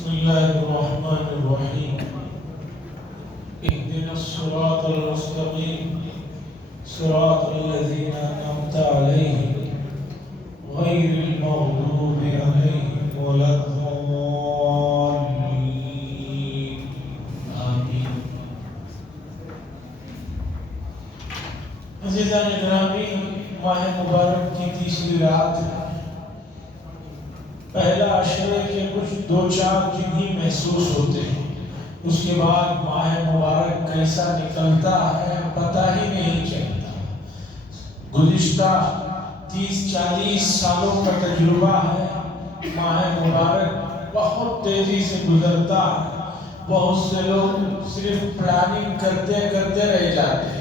بسم الله الرحمن الرحيم اهدنا الصراط المستقيم صراط الذين أنعمت عليهم غير المغضوب عليهم ولا الضالين آمين. عزیزان گرامی، ماہ مبارک کی تیسری رات ہے. پہلا عشرے کے کچھ دو چار دن ہی محسوس ہوتے ہیں، اس کے بعد ماہ مبارک کیسا نکلتا ہے پتہ ہی نہیں چلتا. گزشتہ 30-40 سالوں کا تجربہ ہے. ماہ مبارک بہت تیزی سے گزرتا ہے. بہت سے لوگ صرف پلاننگ کرتے کرتے رہ جاتے ہیں.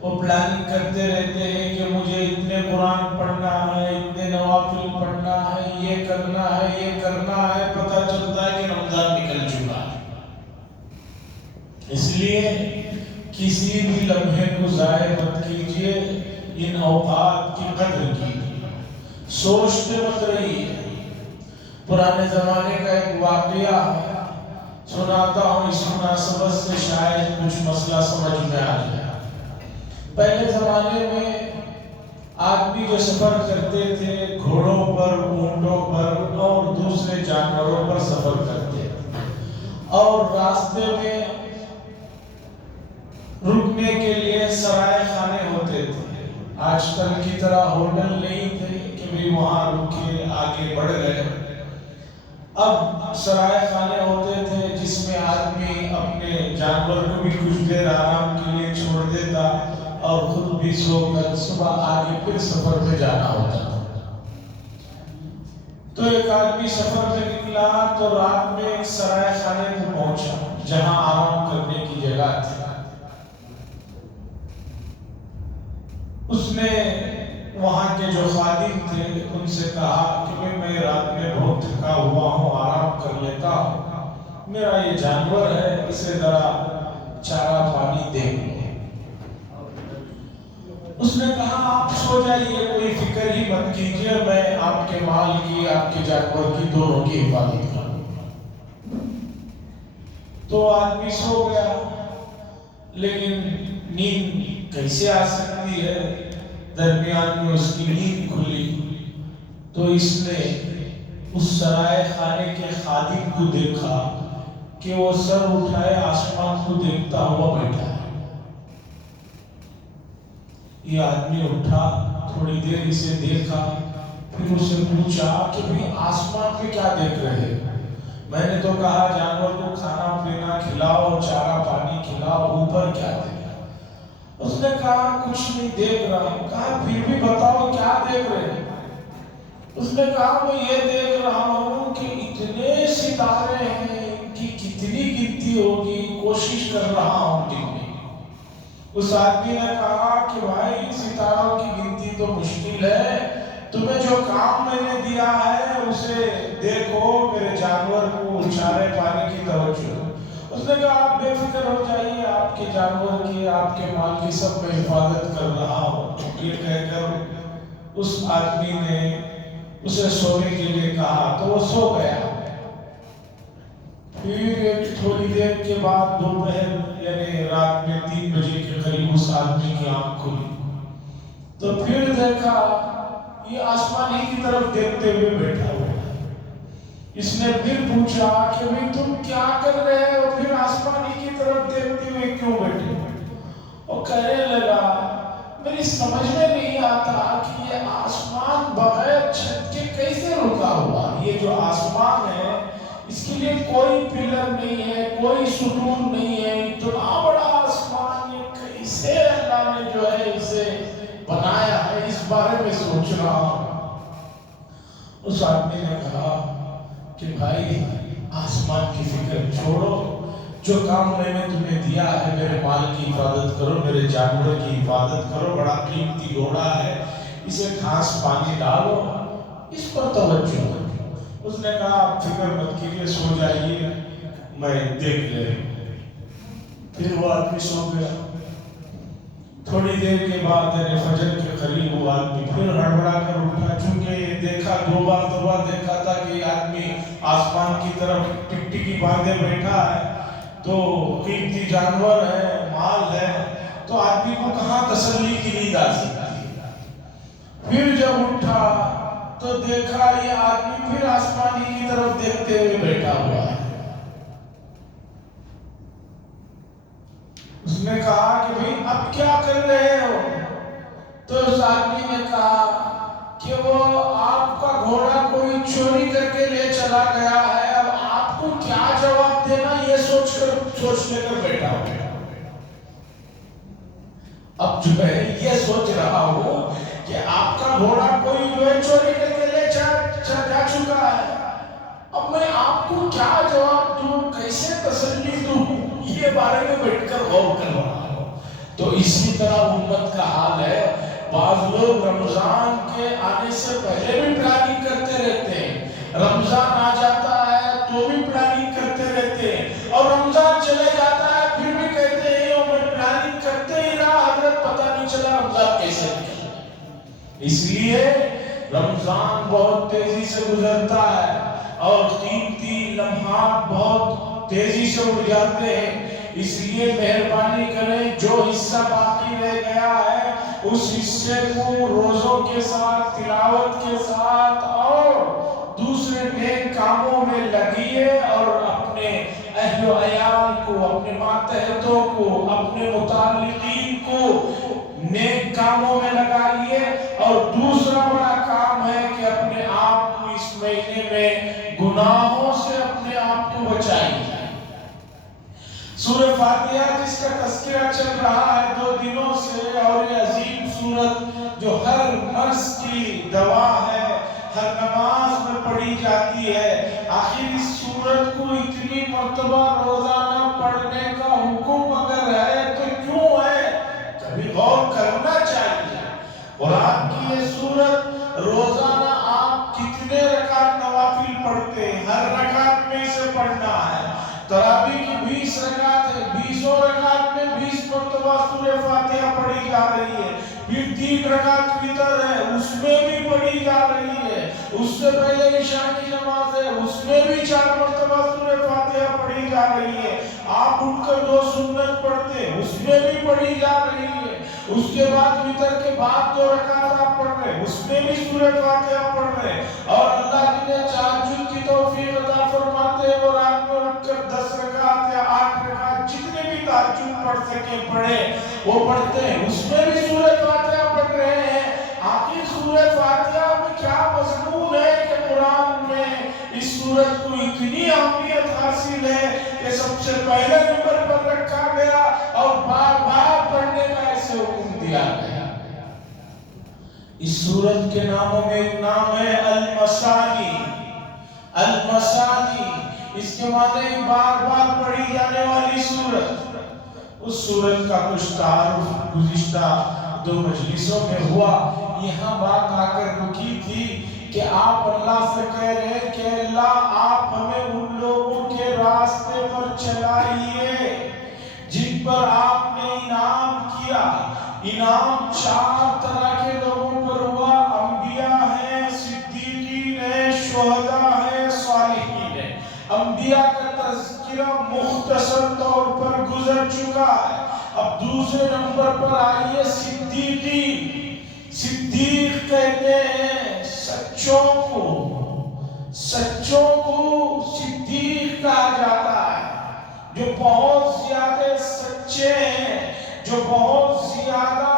وہ پلاننگ کرتے رہتے ہیں کہ مجھے اتنے قرآن پڑھنا ہے، اتنے نوافل پڑھنا ہے، یہ کرنا ہے، یہ کرنا ہے. پتہ چلتا ہے کہ رمضان نکل چکا ہے. اس لیے کسی بھی لمحے کو ضائع مت کیجیے. ان اوقات کی قدر کیجیے. سوچتے مت رہیے. پرانے زمانے کا ایک واقعہ سناتا ہوں، اس مناسبت سے شاید کچھ مسئلہ سمجھ میں آ جائے. پہلے زمانے میں آدمی جو سفر کرتے تھے گھوڑوں پر، اونٹوں پر اور دوسرے جانوروں پر سفر کرتے تھے، اور راستے میں رکنے کے لیے سرائے خانے ہوتے تھے. آج کل کی طرح ہوٹل نہیں تھے کہ بھی وہاں رکے آگے بڑھ گئے. اب سرائے خانے ہوتے تھے جس میں آدمی اپنے جانور کو بھی کچھ دیر آرام کے لیے چھوڑ دیتا اور خود بھی سو کر صبح آگے پھر سفر پہ جانا ہوتا تھا. تو ایک آدمی سفر پہ نکلا تو رات میں ایک سرائے خانے کو پہنچا جہاں آرام کرنے کی جگہ تھی. اس نے وہاں کے جو خادم تھے ان سے کہا کہ میں رات میں بہت تھکا ہوا ہوں، آرام کر لیتا ہوں. میرا یہ جانور ہے، اسے ذرا چارہ پانی دے. اس نے کہا آپ سو جائیے، کوئی فکر ہی مت کیجیے، میں آپ کے مال کی، آپ کے جانور کی دونوں کی حفاظت کروں. تو آدمی سو گیا. لیکن نیند کیسے آ سکتی ہے؟ درمیان میں اس کی نیند کھلی تو اس نے اس سرائے خانے کے خادم کو دیکھا کہ وہ سر اٹھائے آسمان کو دیکھتا ہوا بیٹھا ہے. یہ آدمی اٹھا، تھوڑی دیر اسے دیکھا، پھر اسے پوچھا کہ بھی آسمان پہ کیا دیکھ رہے ہیں؟ میں نے تو کہا جانور کو کھانا پینا کھلاؤ، چارہ پانی کھلاؤ، اوپر کیا دیکھ؟ اس نے کہا کچھ نہیں دیکھ رہا ہوں. کہا پھر بھی بتاؤ کیا دیکھ رہے ہیں؟ اس نے کہا میں یہ دیکھ رہا ہوں کہ اتنے ستارے ہیں، ان کی کتنی گنتی ہوگی، کوشش کر رہا ہوں گننے. اس آدمی نے کہا کہ بھائی ستاروں کی گنتی تو مشکل ہے، تمہیں جو کام میں نے دیا ہے اسے دیکھو، میرے جانور کو چارے پانی کی توجہ. اس نے کہا آپ بے فکر ہو جائیے، آپ کے جانور کی، آپ کے مال کی سب میں حفاظت کر رہا ہوں. یہ کہہ کر اس آدمی نے اسے سونے کے لیے کہا تو وہ سو گیا. پھر تھوڑی دیر کے بعد دوپہر یعنی رات میں 3 بجے کے قریب اس آدمی کی آنکھ کھلی تو پھر دیکھا یہ آسمان ہی کی طرف دیکھتے ہوئے بیٹھا ہوا. اس نے پھر پوچھا کہ بھئی تم کیا کر رہے ہو، پھر آسمان ہی کی طرف دیکھتے ہوئے کیوں بیٹھے؟ وہ کہنے لگا میری سمجھ میں نہیں آتا کہ یہ آسمان بغیر چھت کے کیسے رکا ہوا. یہ جو آسمان ہے اس کے لیے کوئی پلر نہیں ہے، کوئی ستون نہیں ہے. اتنا بڑا آسمان یہ کیسے اللہ نے جو ہے اسے بنایا ہے، اس بارے میں سوچ رہا ہوں. اس آدمی نے کہا کہ بھائی آسمان کی فکر چھوڑو، جو کام میں نے تمہیں دیا ہے میرے مال کی حفاظت کرو، میرے جانور کی حفاظت کرو. بڑا قیمتی گھوڑا ہے، اسے گھاس پانی ڈالو، اس پر توجہ. اس نے کہا آپ فکر مت کیجیے، سو جائیے، میں دیکھ لے. پھر وہ آدمی سو گیا. تھوڑی دیر کے بعد فجر کے قریب وہ آدمی پھر ہڑبڑا کر اٹھا، چونکہ دیکھا دو بار دیکھا تھا کہ آدمی آسمان کی طرف ٹکٹکی باندھے بیٹھا ہے، تو قیمتی جانور ہے، مال ہے، تو آدمی کو کہاں تسلی کی نیند آ سکتی۔ پھر جب اٹھا تو دیکھا یہ آدمی پھر آسمانی کی طرف دیکھتے ہوئے بیٹھا ہوا ہے۔ اس نے کہا کہ بھئی اب کیا کر رہے ہو؟ تو اس آدمی نے کہا کہ وہ آپ کا گھوڑا کوئی چوری کر کے لے چلا گیا ہے، اب آپ کو کیا جواب دینا یہ سوچ لے کر بیٹھا ہو۔ اب جو ہے یہ سوچ رہا ہوں کہ آپ کا گھوڑا کوئی جو ہے چوری کر کے لے جا چکا ہے، اب میں آپ کو کیا جواب دوں، کیسے تسلی دوں، یہ بارے میں بیٹھ کر غور کر رہا ہوں۔ تو اسی طرح امت کا حال ہے، بعض لوگ رمضان کے آنے سے پہلے بھی پلاننگ کرتے رہتے ہیں، رمضان آ جاتا ہے تو بھی پلاننگ کرتے رہتے ہیں، اور رمضان چلے جاتا ہے پھر بھی کہتے ہیں میں پلاننگ کرتے ہی رہا، حضرت پتہ نہیں چلا رمضان کیسے نکلا۔ اس لیے رمضان بہت تیزی سے گزرتا ہے اور قیمتی لمحات بہت تیزی سے اڑ جاتے ہیں، اس لیے مہربانی کریں جو حصہ باقی رہ گیا ہے اس حصے کو روزوں کے ساتھ، تلاوت کے ساتھ اور دوسرے نیک کاموں میں لگیے، اور اپنے اہل و عیال کو، اپنے ماتحتوں کو، اپنے متعلقین کو نیک کاموں میں لگائیے۔ اور دوسرا بڑا کام ہے کہ اپنے آپ کو اس مہینے میں گناہوں سے اپنے آپ کو بچائیے۔ سورہ فاتحہ جس کا تذکرہ چل رہا ہے 2 دنوں سے، اور یہ عظیم سورت جو ہر مرض کی دوا ہے، ہر نماز میں پڑھی جاتی ہے، آخر اس سورت کو اتنی مرتبہ روزانہ پڑھنے کا حکم اگر ہے تو کیوں ہے؟ کبھی غور کرنا چاہیے۔ قرآن کی یہ سورت روزانہ آپ کتنے رکعت نوافل پڑھتے ہیں؟ ہر رکعت میں اسے پڑھنا ہے۔ تراویح کی 20 رکعت ہے، 20 رکعت میں 20 مرتبہ سورہ فاتحہ پڑھی جا رہی ہے۔ پھر 3 رکعت وتر ہے، اس میں بھی پڑھی جا رہی ہے۔ اس سے پہلے عشاء کی نماز ہے، اس میں بھی 4 مرتبہ سورہ فاتحہ پڑھی جا رہی ہے۔ آپ اٹھ کر 2 سنت پڑھتے ہیں، اس میں بھی پڑھی جا رہی ہے۔ اس کے بعد وتر کے بعد 2 رکعت آپ پڑھ رہے ہیں، اس میں بھی سورہ فاتحہ پڑھ رہے ہیں، اور اللہ کی نے تہجد کی توفیق عطا فرماتے ہیں، وہ رات میں اٹھ کر 10 رکعت یا 8 رکعت جتنے بھی تہجد پڑھ سکیں پڑھے وہ پڑھتے ہیں، اس میں بھی سورہ فاتحہ پڑھ رہے ہیں۔ آخر سورہ فاتحہ میں کیا مضمون ہے کہ قرآن میں اس سورت کو اتنی اہمیت حاصل ہے کہ سب سے پہلے نمبر پر رکھا گیا اور بار بار پڑھنے کا ایسے حکم دیا گیا۔ اس سورت کے ناموں میں ایک نام ہے المثانی۔ المثانی اس کے معنی بار بار پڑھی جانے والی سورت۔ اس سورت کا کچھ تعارف گزشتہ 2 مجلسوں میں ہوا، یہاں بات آ کر رکی تھی کہ آپ اللہ سے کہہ رہے ہیں کہ اللہ آپ ہمیں ان لوگوں کے راستے پر چلائیے جن پر آپ نے انعام کیا۔ انعام 4 طرح کے لوگوں پر ہوا، انبیاء ہیں، صدیقین ہیں، شہداء ہیں، صالحین ہیں۔ انبیاء کا تذکرہ مختصر طور پر گزر چکا ہے، اب دوسرے نمبر پر آئیے صدیقین۔ صدیق کہتے ہیں سچوں کو صدیق کہا جاتا ہے، جو بہت زیادہ سچے ہیں، جو بہت زیادہ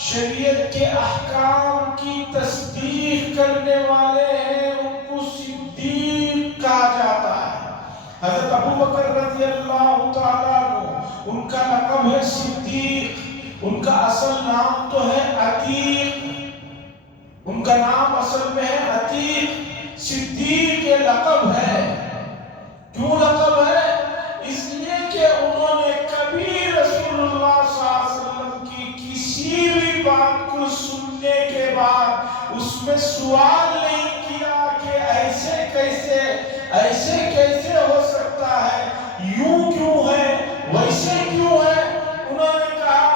شریعت کے احکام کی تصدیق کرنے والے ہیں، ان کو صدیق کہا جاتا ہے۔ حضرت ابو بکر رضی اللہ تعالیٰ عنہ ان کا لقب ہے صدیق، ان کا اصل نام تو ہے عتیق، ان کا نام اصل میں ہے عتیق۔ صدیق یہ لقب ہے، کیوں لقب ہے؟ اس لیے کہ انہوں نے کبھی رسول اللہ صلی اللہ علیہ وسلم کی کسی بھی بات کو سننے کے بعد اس میں سوال نہیں کیا کہ ایسے کیسے ہو سکتا ہے، یوں کیوں ہے، ویسے کیوں ہے۔ انہوں نے کہا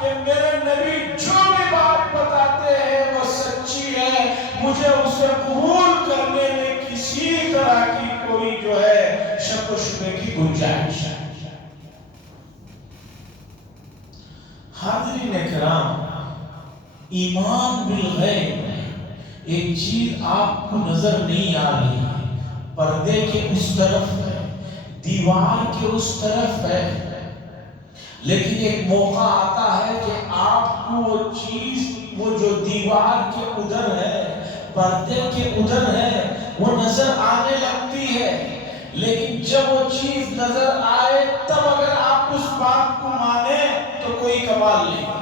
کہ میرے نبی جو بھی بات بتاتے ہیں وہ سچی ہے، مجھے اسے قبول کرنے میں کسی طرح کی کوئی جو ہے شک و شبہ کی گنجائش ہے۔ حاضرین کرام، ایمان بالغیب ایک چیز آپ کو نظر نہیں آ رہی ہے، پردے کے اس طرف ہے، دیوار کے اس طرف ہے، لیکن ایک موقع آتا ہے کہ آپ کو وہ چیز، وہ جو دیوار کے ادھر ہے، پردے کے ادھر ہے، وہ نظر آنے لگتی ہے، لیکن جب وہ چیز نظر آئے تب اگر آپ اس بات کو مانیں تو کوئی کمال نہیں۔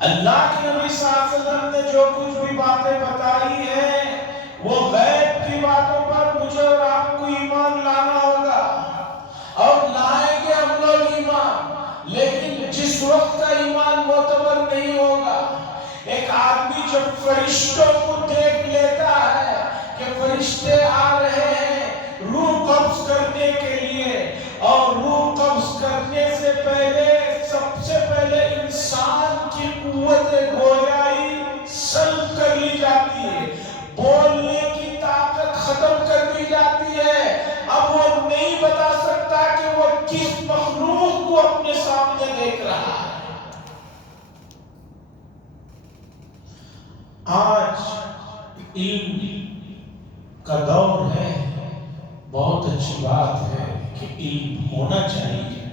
اللہ کے نبی صلی اللہ علیہ وسلم نے جو کچھ بھی باتیں بتائی ہیں وہ غیب کی باتوں پر مجھے اور آپ کو ایمان لانا ہوگا، اور لائیں گے ہم لوگ ایمان، لیکن جس وقت کا ایمان معتبر نہیں ہوگا۔ ایک آدمی جب فرشتوں کو دیکھ لیتا ہے کہ فرشتے آ رہے ہیں روح قبض کرنے کے لیے، اور روح قبض کرنے سے پہلے سب سے پہلے انسان کی قوت گویائی سلب کر لی جاتی ہے، بولنے کی طاقت ختم کر دی جاتی ہے، اب وہ نہیں بتا سکتا کہ وہ کس مخلوق کو اپنے سامنے دیکھ رہا ہے۔ آج علم کا دور ہے، بہت اچھی بات ہے کہ علم ہونا چاہیے،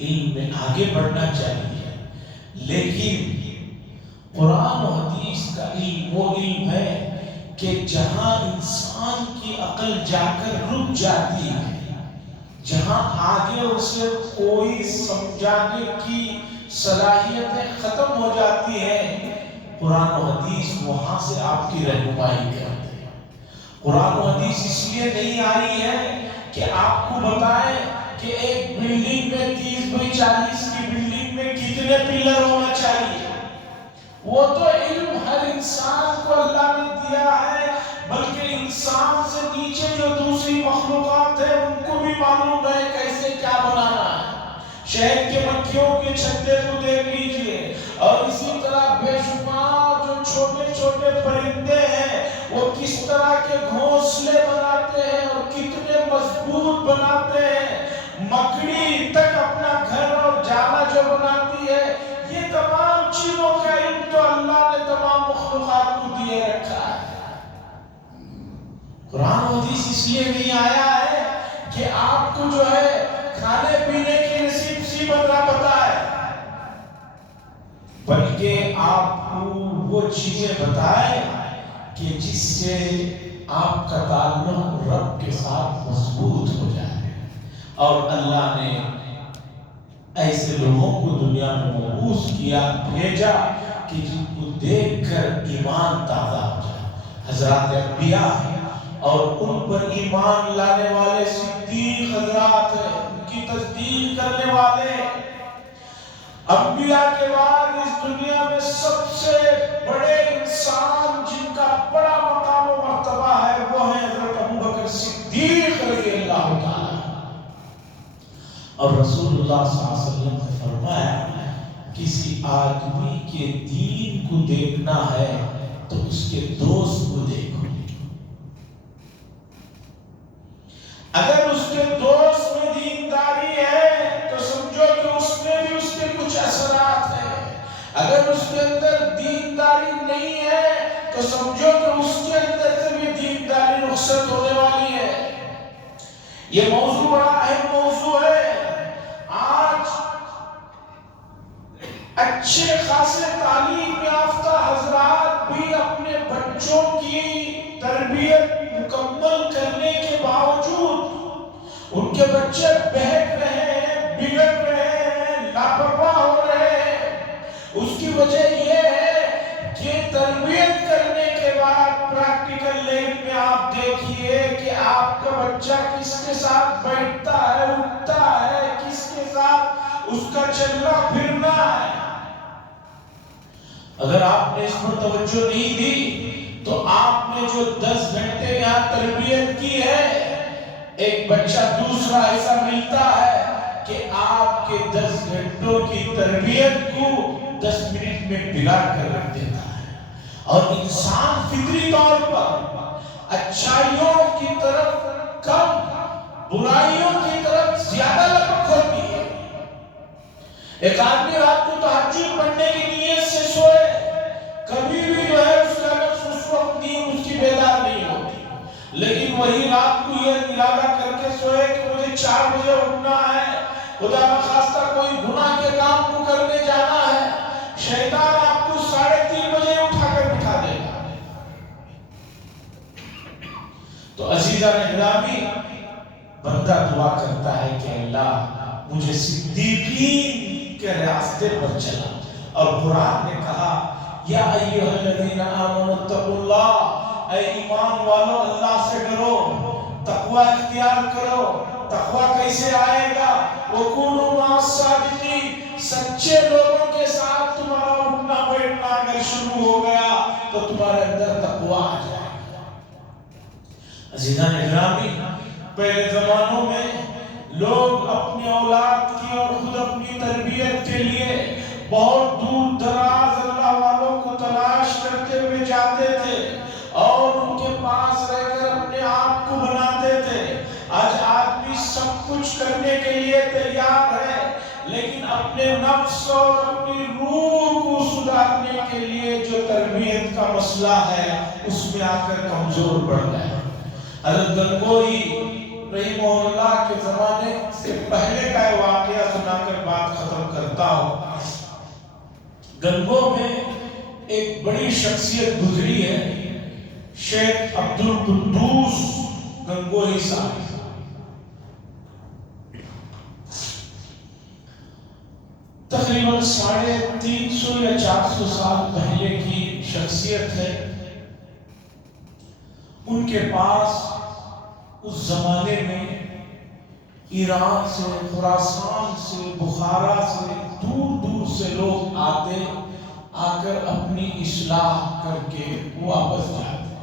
علم میں آگے بڑھنا چاہیے، لیکن قرآن و حدیث کا علم وہ علم ہے کہ جہاں انسان کی عقل جا کر رک جاتی ہے، جہاں آگے اسے کوئی سمجھانے کی صلاحیتیں ختم ہو جاتی ہیں، قرآن و حدیث وہاں سے آپ کی رہنمائی کرتے ہیں۔ قرآن و حدیث اس لیے نہیں آئی ہے کہ آپ کو بتائیں کہ ایک بلڈنگ میں 30x40 کی بلڈنگ میں کتنے پلر ہونا چاہیے، وہ تو علم ہر انسان کو اللہ نے دیا ہے، بلکہ انسان سے نیچے جو دوسری مخلوقات ہیں ان کو بھی معلوم ہے کیسے کیا بنانا ہے۔ شہد کے مکھیوں کے چھتے کو دیکھ لیجئے، اور اسی طرح بے شمار جو چھوٹے چھوٹے پرندے ہیں وہ کس طرح کے گھونسلے بناتے ہیں اور کتنے مضبوط بناتے ہیں، مکڑی تک اپنا گھر اور جالا جو بناتی ہے، یہ تمام چیزوں کا علم تو اللہ نے تمام مخلوقات کو دیے رکھا ہے۔ قرآن و حدیث اس لیے نہیں آیا ہے کہ آپ کو جو ہے کھانے پینے کی نصیب سی بننا پتا ہے، بلکہ آپ کو وہ چیزیں بتائے کہ جس سے آپ کا تعلق رب کے ساتھ مضبوط ہو جائے، اور اللہ نے ایسے لوگوں کو دنیا میں مبعوث کیا، بھیجا کہ جن کو دیکھ کر ایمان تازہ ہو جائے۔ حضرات انبیاء ہیں اور ان پر ایمان لانے والے صدیق حضرات ہیں، ان کی تصدیق کرنے والے انبیاء کے بعد اس دنیا میں سب سے بڑے انسان جن کا بڑا مقام و مرتبہ ہے وہ ہیں حضرت ابوبکر صدیق رضی اللہ تعالیٰ۔ اور رسول اللہ صلی اللہ علیہ وسلم نے فرمایا کسی آدمی کے دین کو دیکھنا ہے تو اس کے دوست کو دیکھو، اگر اس کے دوست میں دینداری ہے تو سمجھو کہ اس میں بھی اس کے کچھ اثرات ہیں، اگر اس کے اندر دینداری نہیں ہے تو سمجھو کہ اس کے اندر سے بھی دینداری رخصت ہونے والی ہے۔ یہ موضوع بڑا اہم موضوع ہے۔ آج اچھے خاصے تعلیم یافتہ حضرات بھی اپنے بچوں کی تربیت مکمل کرنے کے باوجود ان کے بچے بہک رہے ہیں، بگڑ رہے ہیں، لاپرواہ ہو رہے ہیں۔ اس کی وجہ یہ ہے کہ تربیت کرنے کے بعد پریکٹیکل لائف میں آپ دیکھیے کہ آپ کا بچہ کس کے ساتھ بیٹھتا ہے، اٹھتا ہے، کس کے ساتھ اس کا چلنا پھرنا ہے۔ اگر آپ نے اس پر توجہ نہیں دی تو آپ نے جو 10 گھنٹے یہاں تربیت کی ہے، ایک بچہ دوسرا ایسا ملتا ہے کہ آپ کے 10 گھنٹوں کی تربیت کو 10 منٹ میں بگاڑ کر رکھ دیتا ہے. اور انسان فطری طور پر اچھائیوں کی طرف کم، برائیوں کی طرف زیادہ لپک ہوتی ہے. ایک آدمی رات کو تہجد پڑھنے کی نیت سے سوئے، کبھی بھی جو ہے اس کا نفس اس وقت نیند اس کی بیدار نہیں ہوتی. لیکن وہی رات کو یہ ارادہ کر کے سوئے کہ مجھے 4 بجے اٹھنا ہے، خدا نخواستہ کوئی گناہ کے کام کو کرنے جانا ہے، شیطان آپ کو 3:30 بجے اٹھا کر بٹھا دے گا. تو عزیزان گرامی، بندہ دعا کرتا ہے کہ اللہ مجھے صدیقین کے راستے پر چلا. اور قرآن نے کہا یا ایھا الذین آمنوا اتقوا اللہ، اے ایمان والو اللہ سے ڈرو، تقوی اختیار کرو. تقوی کیسے آئے گا؟ وکونوا مع الصادقین، سچے لوگوں کے ساتھ تمہارا اٹھنا بیٹھنا اگر شروع ہو گیا تو تمہارے اندر تقوی آ جائے گا. عزیزان گرامی، پہلے زمانوں میں لوگ اپنی اولاد کی اور خود اپنی تربیت کے لیے بہت دور دراز اللہ والوں کو تلاش کرتے ہوئے جاتے تھے اور ان کے پاس رہ کر اپنے آپ کو بناتے تھے. آج آدمی سب کچھ کرنے کے لیے تیار ہے، لیکن اپنے نفس اور اپنی روح کو سدھارنے کے لیے جو تربیت کا مسئلہ ہے اس میں آ کر کمزور پڑ گئے. حضرت گنگوہی رحمہ اللہ کے زمانے سے پہلے کا واقعہ سنا کر بات ختم کرتا ہوں. گنگو میں ایک بڑی شخصیت گزری ہے، شیخ عبدالقدوس گنگوہی صاحب. تقریباً 350 یا 400 سال پہلے کی شخصیت ہے. ان کے پاس اس زمانے میں ایران سے، خراسان سے، بخارا سے، دور دور سے لوگ آتے، آ کر اپنی اصلاح کر کے واپس جاتے.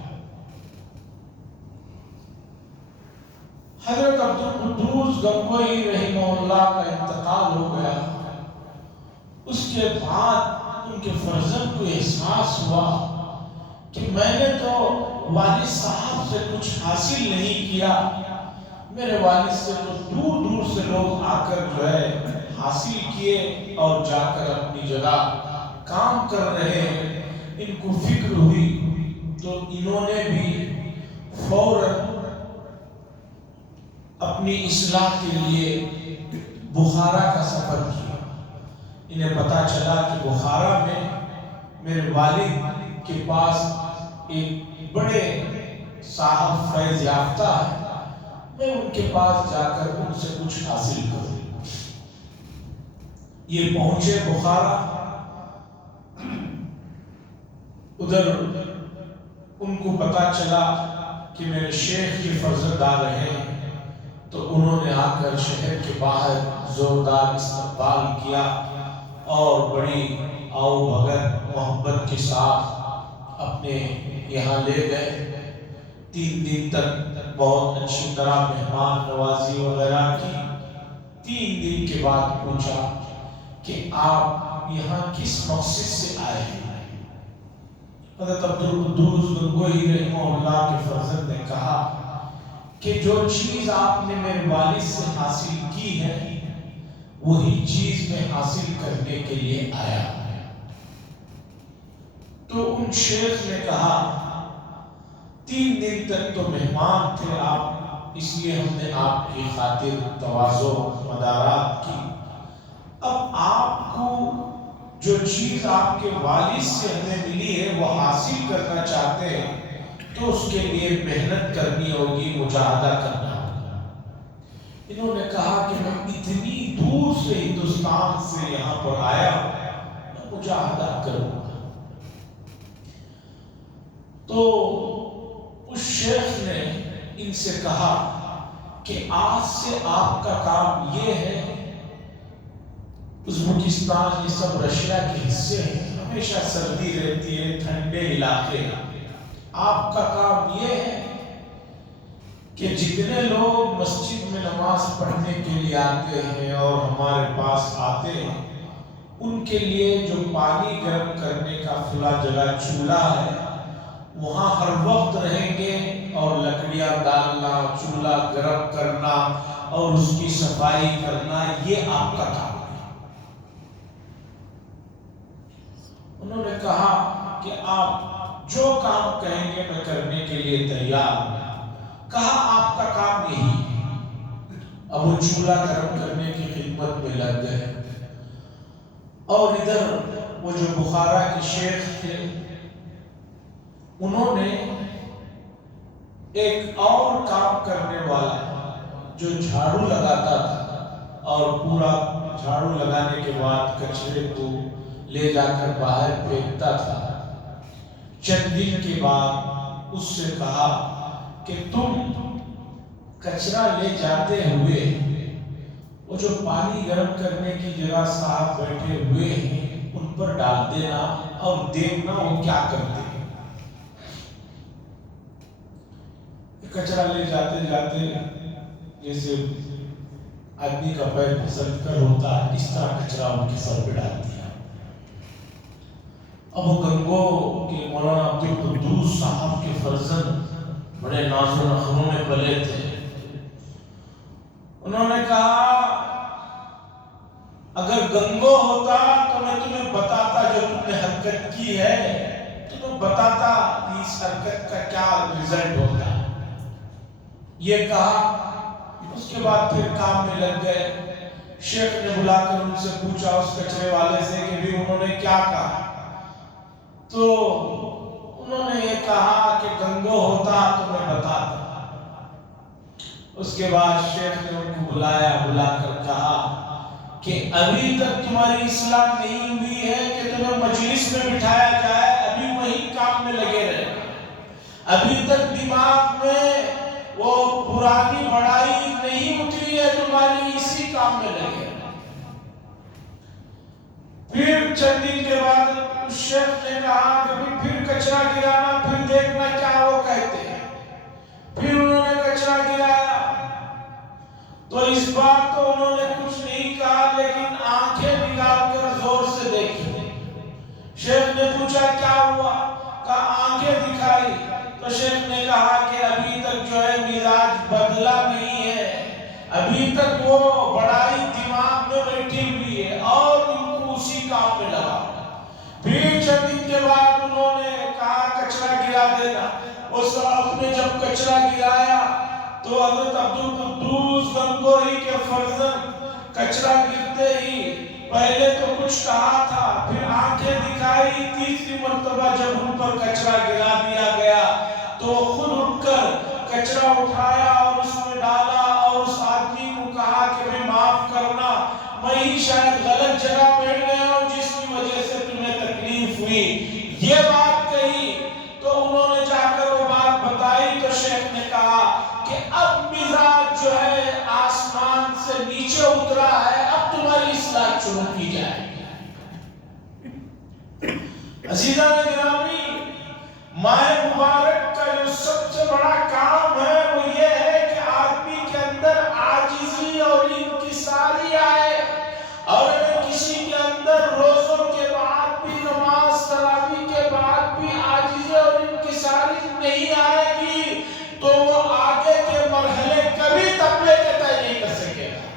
حضرت عبدالقدوس گنگوہی رحمہ اللہ کا انتقال ہو گیا. اس کے بعد ان کے فرزند کو احساس ہوا کہ میں نے تو والد صاحب سے کچھ حاصل نہیں کیا، میرے والد سے تو دور دور سے لوگ آ کر جو ہے حاصل کیے اور جا کر اپنی جگہ کام کر رہے ہیں. ان کو فکر ہوئی تو انہوں نے بھی فوراً اپنی اصلاح کے لیے بخارا کا سفر کیا. انہیں پتا چلا کہ بخارا میں میرے والد کے پاس ایک بڑے صاحب فیض یافتہ ہے، میں ان کے پاس جا کر ان سے کچھ حاصل کروں. یہ پہنچے بخارا. ادھر ان کو پتا چلا کہ میرے شیخ کے فرزند آ رہے ہیں، تو انہوں نے آ کر شہر کے باہر زوردار استقبال کیا اور بڑی آؤ بھگت محبت کے ساتھ اپنے یہاں لے گئے. 3 دن تک بہت اچھی طرح مہمان نوازی وغیرہ کی. 3 دن کے بعد پوچھا کہ آپ یہاں کس مقصد سے آئے ہیں؟ حضرت عبدالقدوس گنگوہی رحمہ اللہ کے فرزند نے کہا کہ جو چیز آپ نے میرے والد سے حاصل کی ہے وہی چیز میں حاصل کرنے کے لیے آیا. تو ان شیخ نے کہا 3 دن تک تو مہمان تھے آپ، اس لیے ہم نے آپ کی خاطر تواضع مدارات کی. اب آپ کو جو چیز آپ کے والد سے ہمیں ملی ہے وہ حاصل کرنا چاہتے ہیں تو اس کے لیے محنت کرنی ہوگی، مجاہدہ کرنا ہوگا. انہوں نے کہا کہ میں اتنی دور سے ہندوستان سے یہاں پر آیا ہوں، میں مجاہدہ کروں گا. تو اس شیخ نے ان سے کہا کہ آج سے آپ کا کام یہ ہے، ازبکستان یہ سب رشیا کے حصے ہیں، ہمیشہ سردی رہتی ہے، ٹھنڈے علاقے. آپ کا کام یہ ہے کہ جتنے لوگ مسجد میں نماز پڑھنے کے لیے آتے ہیں اور ہمارے پاس آتے ہیں، ان کے لیے جو پانی گرم کرنے کا کھلا جگہ چولہا ہے، وہاں ہر وقت رہیں گے اور لکڑیاں ڈالنا، چولہا گرم کرنا اور اس کی صفائی کرنا، یہ آپ کا کام ہے۔ انہوں نے کہا کہ آپ جو کام کہیں گے میں کرنے کے لیے تیار ہوں۔ کہا آپ کا کام یہی ہے۔ اب وہ چولہا گرم کرنے کی خدمت میں لگ گئے، اور ادھر وہ جو بخارا کے شیخ تھے، انہوں نے ایک اور کام کرنے والا جو جھاڑو لگاتا تھا اور پورا جھاڑو لگانے کے بعد کچرے کو لے جا کر باہر پھینکتا تھا، چند دن کے بعد اس سے کہا کہ تم کچرا لے جاتے ہوئے وہ جو پانی گرم کرنے کی جگہ صاحب بیٹھے ہوئے ہیں ان پر ڈال دینا اور دیکھنا وہ کیا کرتے ہیں۔ کچرا لے جاتے جاتے جیسے آدمی کا پیر پھسل کر ہوتا ہے، اس طرح کچرا ان کے سر پہ ڈال دیا۔ اب وہ گنگو کے مولانا عبدالقدوس صاحب کے فرزند بڑے ناز و نخروں میں پلے تھے۔ انہوں نے کہا اگر گنگو ہوتا تو میں تمہیں بتاتا، جو تم نے حرکت کی ہے تمہیں بتاتا اس حرکت کا کیا رزلٹ ہوتا۔ یہ کہا، اس کے بعد پھر کام میں لگ گئے۔ شیخ نے بلا کر ان سے پوچھا اس کچرے والے سے کہ بھی انہوں نے کیا کہا، تو انہوں نے یہ کہا کہ گنگو ہوتا تو میں بتاتا۔ اس کے بعد شیخ نے ان کو بلایا، بلا کر کہا کہ ابھی تک تمہاری اصلاح نہیں ہوئی ہے کہ تمہیں مجلس میں بٹھایا جائے، ابھی وہی کام میں لگے رہے، ابھی تک دماغ میں وہ پرانی بڑائی نہیں اتری ہے تمہاری، اسی کام میں لگے۔ پھر چند دن کے بعد اس شیخ نے کہا کہ پھر کچرا گرانا، پھر دیکھنا کیا وہ کہتے ہیں۔ پھر انہوں نے کچرا گرایا تو اس بار تو انہوں نے کچھ نہیں کہا، لیکن آنکھیں نکال کر زور سے دیکھی۔ شیخ نے پوچھا کیا ہوا، کہا آنکھیں دکھائی، تو شیخ نے کہا کہ ابھی تک جو ہے مزاج بدلا نہیں ہے، ابھی تک وہ بڑائی دماغ میں بیٹھی ہوئی ہے اور ان کو اسی کام میں لگا۔ پھر چند دن کے بعد انہوں نے کہا کچرا گرا دینا۔ اس صاحب نے جب کچرا گرایا تو حضرت عبدالقدوس گنگوہی کے فرزند کچرا گرتے ہی پہلے تو کچھ کہا تھا، پھر آنکھیں دکھائی، تیسری مرتبہ جب ان پر کچرا گرا دیا گیا تو خود اٹھ کر کچرا اٹھایا اور اس میں ڈالا اور اس آدمی کو کہا کہ میں معاف کرنا، میں ہی شاید غلط جگہ بیٹھ گیا ہوں جس کی وجہ سے تمہیں تکلیف ہوئی۔ یہ بات کہی تو انہوں نے جا کر وہ بات بتائی تو شیخ نے کہا کہ اب مزاج جو ہے آسمان سے نیچے اترا ہے، اب تمہاری اصلاح شروع کی جائے۔ عزیزان گرامی، ماہ مبارک کا جو سب سے بڑا کام ہے وہ یہ ہے کہ آدمی کے اندر عاجزی اور انکساری آئے، اور اگر کسی کے اندر روزوں کے بعد بھی، نماز تراویح کے بعد بھی عاجزی اور انکساری نہیں آئے گی تو وہ آگے کے مرحلے کبھی تقوی کے طے نہیں کر سکے گا۔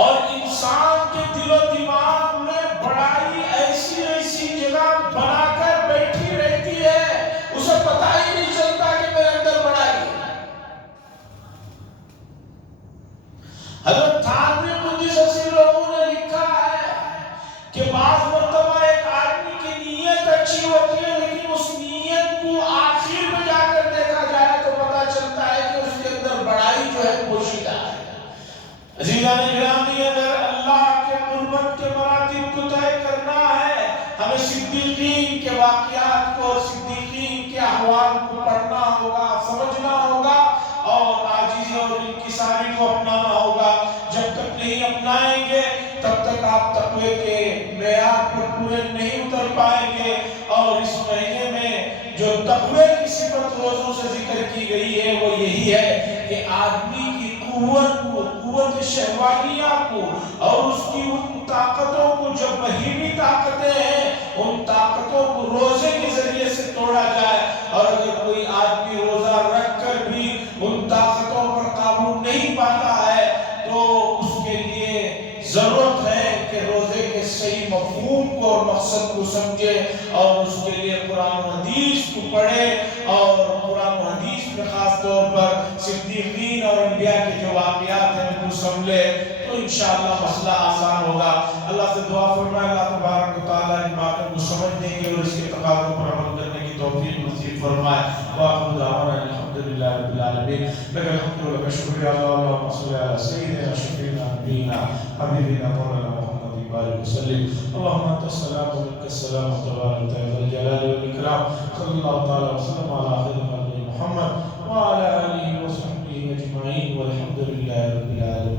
اور انسان کے دل و دماغ میں بڑائی ایسی ایسی جگہ بنا کر بیٹھی رہتی ہے، اسے پتہ ہی نہیں چلتا کہ میرے اندر بڑائی ہے۔ حضرت تھانوی قدس سرہ نے لکھا ہے کہ بعض مرتبہ ایک آدمی کی نیت اچھی ہوتی ہے، لیکن اس نیت کو آخر میں جا کر دیکھا جائے تو پتہ چلتا ہے کہ اس کے اندر بڑائی جو ہے پوشیدہ ہے۔ عزیزان گرامی، اگر اللہ کے قربت کے مراتب کو طے کرنا ہے، ہمیں صدیقین کے واقعات کو اور صدیقین کے احوال کو پڑھنا ہوگا، سمجھنا ہوگا اور عاجزی اور انکساری کو اپنانا ہوگا۔ جب تک نہیں اپنائیں گے تب تک آپ تقوی کے معیار پر پورے نہیں اتر پائیں گے۔ اور اس مہینے میں جو تقوی کی صفت روزوں سے ذکر کی گئی ہے وہ یہی ہے کہ آدمی کی قوت شہوانیہ کو اور اس کی ان طاقتوں کو، جو بہیمی طاقتیں ہیں، ان طاقتوں کو روزے کے ذریعے سے توڑا جائے. اور اگر کوئی آدمی روزہ رکھ کر بھی ان طاقتوں پر قابو نہیں پاتا ہے تو اس کے لیے ضرورت ہے کہ روزے کے صحیح مفہوم کو اور مقصد کو سمجھے اور اس کے لیے قرآن و حدیث کو پڑھے، اور قرآن و حدیث میں خاص طور پر صدیقین اور انبیاء کے جو واقعات ہیں ان کو سمجھے تو انشاءاللہ مسئلہ آسان ہوگا. اللہ سے دعا فرمائے اللہ تبارک و تعالیٰ ان باتوں کو سمجھنے کی اور اس کے تقاضوں پر عمل کرنے کی توفیق نصیب فرمائے. وآخر دعوانا الحمدللہ رب العالمین. لك الحمد ولك الشكر يا الله. اللهم صل على سيدنا شفيعنا نبينا حبيبنا مولانا محمد وآله وسلم. اللهم انت السلام ومنك السلام تبارك يا ذا الجلال والاكرام. صلى الله تعالى وسلم على خير خلقه محمد وعلى اله وصحبه اجمعين والحمد لله رب العالمين.